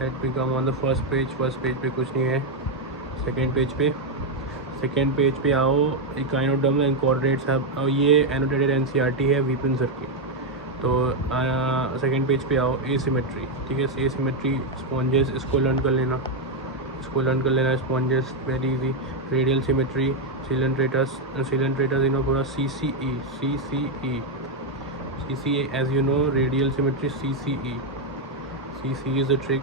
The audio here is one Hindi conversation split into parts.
Let me come on the first page पे कुछ नहीं है। सेकेंड पेज पे आओ। इकाइनोडर्म एंड कोऑर्डिनेट्स है, और ये एनोटेटेड एनसीईआरटी है विपिन सर की। तो सेकेंड पेज पे आओ। एसिमेट्री, ठीक है, एसिमेट्री स्पॉन्जेस, इसको लर्न कर लेना, sponges very easy. Radial symmetry, coelenterates you know पूरा CCE as you know, radial symmetry CCE is the trick.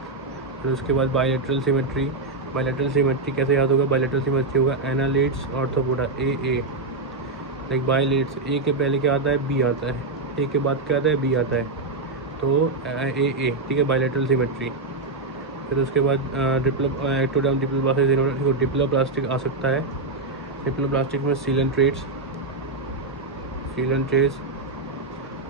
फिर उसके बाद बायलैटरल सिमेट्री कैसे याद होगा? बायलैटरल सिमेट्री होगा एनालेट्स ऑर्थोपोडा AA, लाइक बायलेट्स, A के पहले क्या आता है? B आता है, A के बाद क्या आता है? B आता है, तो AA, ठीक है, बायलैटरल सिमेट्री। फिर उसके बाद एक्टोडर्म डिप्लोप्लास्टिक आ सकता है। डिप्लोप्लास्टिक में सीलेंट्रेट्स।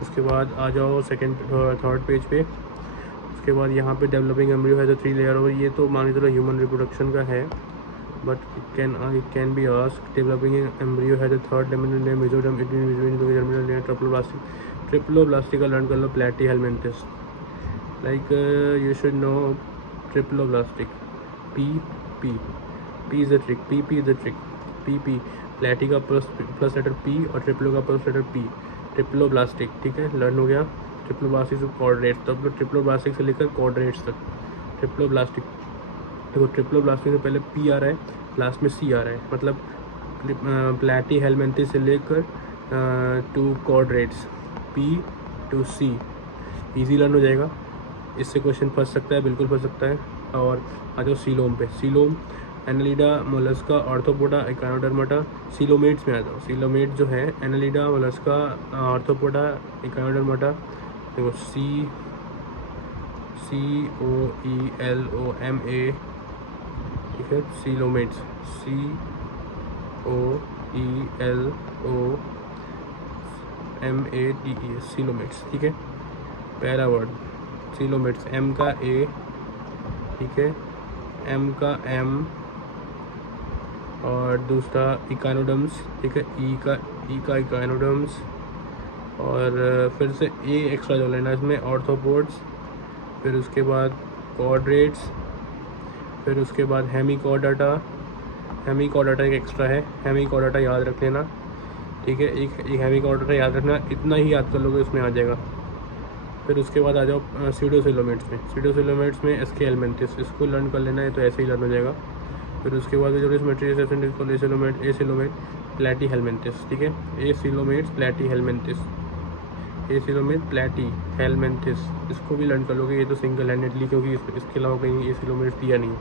उसके बाद आ जाओ थर्ड पेज पे। उसके बाद यहाँ पे डेवलपिंग एम्ब्रियो है जो 3 लेयर हो, ये तो मान लीजिए ह्यूमन रिप्रोडक्शन का है, but it can be asked. Developing embryo है जो third laminal layer, mesoderm, germinal layer, triploblastic का लर्न कर लो, Platyhelminthes, like you should know triploblastic. P is the trick, P is the trick, P platy का प्लस लेटर P और ट्रिप्लो का प्लस लेटर P, ट्रिप्लोब्लास्टिक, ठीक है, लर्न हो गया। ट्रिप्लोब्लास्टिक से कोऑर्डिनेट्स, तो अब लोग ट्रिप्लोब्लास्टिक से लेकर कोऑर्डिनेट्स तक ट्रिप्लोब्लास्टिक। देखो ट्रिप्लोब्लास्टिक से पहले P आ रहा है, लास्ट में C आ रहा है, मतलब प्लैटीहेलमिन्थस से लेकर to coordinates P to C, easy learn हो जाएगा। इससे क्वेश्चन फंस सकता है, बिल्कुल फंस सकता है। और आ जाओ सीलोम पे। Coelom Annelida, Mollusca, arthropoda, Echinodermata. Coelomates में आ जाओ। सीलोमेट जो है एनालिडा, मोलस्का, ऑर्थोपोडा, इकाइनोडर्माटा। देखो COELOMA, ठीक है, सीलोमेट्स, COELOMATE, सीलोमेट्स, ठीक है। पहला वर्ड सीलोमेट्स, M का A, ठीक है, M का M, और दूसरा इकाइनोडर्म्स, ठीक है, E का इकाइनोडर्म्स, और फिर से A एक्स्ट्रा जो लेना इसमें, ऑर्थोपोड्स। फिर उसके बाद कोऑर्डिनेट्स, फिर उसके बाद हेमिकॉर्डाटा एक एक्स्ट्रा है, हेमिकॉर्डाटा याद रख लेना, ठीक है, एक हेमिकॉर्डाटा याद रखना, इतना ही याद कर लोगे उसमें आ जाएगा। फिर उसके बाद आ जाओ सीडोसिलोमेट्स में एस्केलमेंथिस, इसको लर्न कर लेना है, तो ऐसे ही लर्न हो जाएगा। फिर उसके बाद जो एसिलोमेट प्लैटीहेलमिन्थस, ठीक है, एसिलोमेट प्लैटीहेलमिन्थस, इसको भी लर्न कर लोगे, ये तो सिंगल हैंडेडली, क्योंकि इसके अलावा कहीं एसिलोमेट दिया नहीं,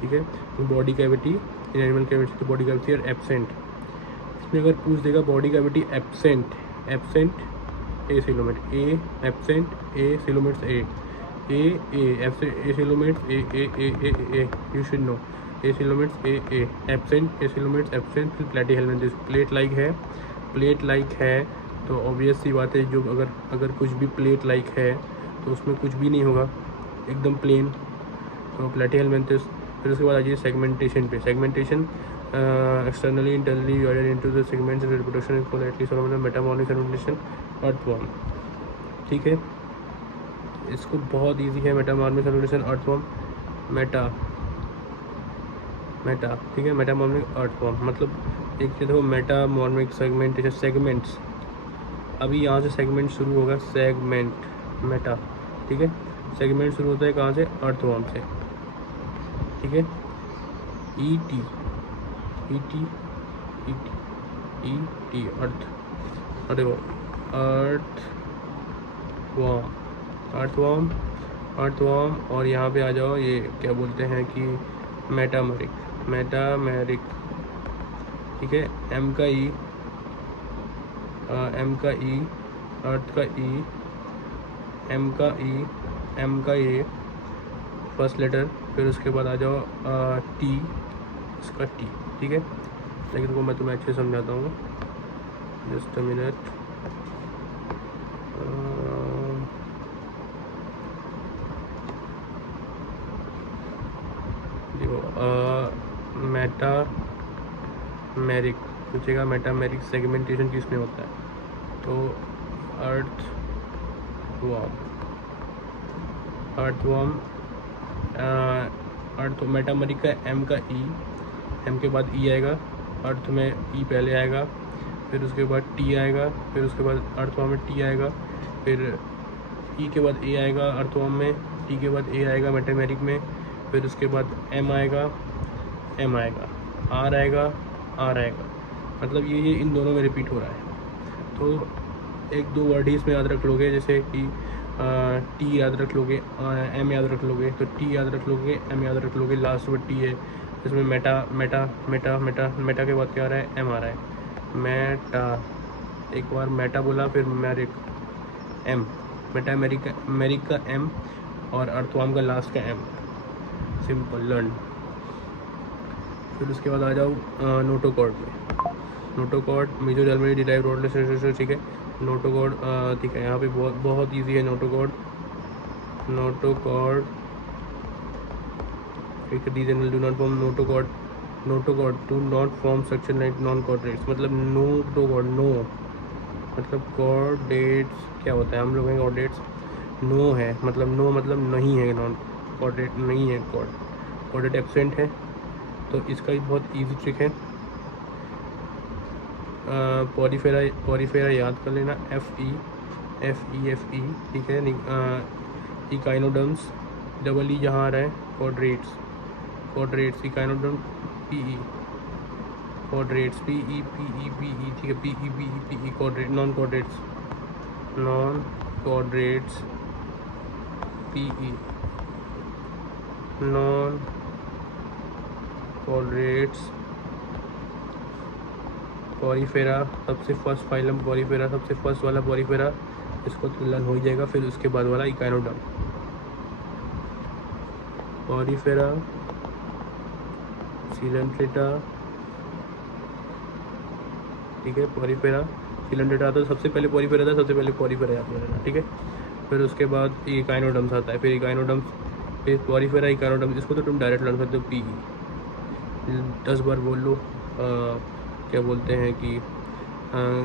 ठीक है। Body cavity, in animal cavity तो बॉडी कैविटी और एब्सेंट, इसमें अगर पूछ देगा body cavity absent acoelomate, A absent, A coelomates, A coelomates, A you should no, A coelomates, A absent, A coelomates absent. फिर प्लैटीहेलमिन्थस, प्लेट लाइक है, तो ऑब्वियस सी बात है, जो अगर कुछ भी प्लेट लाइक है तो उसमें कुछ भी नहीं होगा, एकदम प्लेन, तो प्लैटीहेलमिन्थस। फिर उसके बाद आ जाइए सेगमेंटेशन पे। Externally internally divided into the segments and reproduction is called at least metamorphic segmentation, earthworm, ठीक है, इसको बहुत इजी है, मेटामॉर्फिक सेगमेंटेशन, अर्थवर्म, मेटा, ठीक है, मेटामॉर्फिक अर्थवर्म, मतलब एक चीज़ देखो, मेटामॉर्फिक सेगमेंटेशन, सेगमेंट्स, अभी यहाँ से सेगमेंट शुरू होगा, सेगमेंट, मेटा, ठीक है, सेगमेंट शुरू होता है कहाँ से? अर्थवर्म से, ठीक है। ईटी अर्थ, अरे वो अर्थवर्म, और यहाँ पे आ जाओ, ये क्या बोलते हैं कि मेटामेरिक, ठीक है, एम का ई, अर्थ का ई, एम का ए फर्स्ट लेटर। फिर उसके बाद आ जाओ टी, इसका टी, ठीक है, लेकिन तुमको मैं तुम्हें अच्छे समझाता हूँ, जस्ट अ मिनट। देखो मेटामेरिक पूछेगा, मेटामेरिक सेगमेंटेशन किस में होता है, तो अर्थवर्म अर्थ मेटामेरिक का एम का ई, एम के बाद ई आएगा, अर्थ में ई पहले आएगा, फिर उसके बाद टी आएगा, फिर उसके बाद अर्थवॉर्म में टी आएगा, फिर ई के बाद ए आएगा अर्थवॉर्म में, टी के बाद ए आएगा मेटामेरिक में, फिर उसके बाद एम आएगा, एम आएगा, आर आएगा, आर आएगा। मतलब ये इन दोनों में रिपीट हो रहा है। तो एक दो वर्ड ही इसमें याद रख लोगे, जैसे कि टी याद रख लोगे, एम याद रख लोगे, तो टी याद रख लोगे, एम याद रख लोगे, लास्ट वर्ड टी है। इसमें Meta Meta Meta Meta Meta के बाद क्या आ रहा है, एम आ रहा है, मेटा, एक बार मेटा बोला, फिर मेरिक, एम, मेटा मेरिक का एम और अर्थवॉर्म का लास्ट का एम। Simple learn. फिर उसके बाद आ जाओ नोटोकॉर्ड में। नोटोकॉर्ड मेजर जर्मनी डिराइव रोडलेस, ठीक है। नोटोकॉर्ड ठीक है, यहाँ पे बहुत ईजी है नोटोकॉर्ड। नोटोकॉर्ड एक regional do not form notochord, notochord do not form structure like non chordates. मतलब नोटोकॉर्ड नो मतलब कॉर्डेट्स क्या होता है, हम लोग हैं कॉर्डेट्स, नो है मतलब नो मतलब नहीं है, नॉन कॉर्डेट नहीं है, कॉर्डेट एब्सेंट है। तो इसका ही बहुत इजी ट्रिक है, पॉरीफेरा याद कर लेना, एफ ई, ठीक है। इकाइनोडर्म्स, डबल ई जहाँ आ रहा है, chordates, echinoderm P E, chordates P E, ठीक है, P E, chordate, non chordates P E, non chordates. Porifera सबसे फर्स्ट फाइलम, पॉरीफेरा सबसे फर्स्ट वाला पॉरीफेरा, इसको तो लर्न हो ही जाएगा। फिर उसके बाद वाला इकाइनोडर्म, पॉरीफेरा, सिलेंट्रेटा, ठीक है। पॉरीफेरा, सिलेंट्रेटा तो सबसे पहले पॉरीफेरा था, सबसे पहले पॉरीफेरा याद करना, ठीक है। फिर उसके बाद इकाइनोडर्म्स आता है, फिर इकाइनोडर्म्स, फिर पॉरीफेरा, इकाइनोडर्म्स। इसको तो तुम डायरेक्ट लर्न करते हो, पी ई 10 बार बोल लो। क्या बोलते हैं कि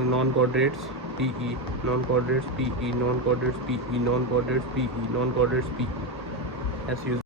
non chordates P E, non chordates P E, non chordates P E, non chordates P E, non chordates P E, ऐसे यूज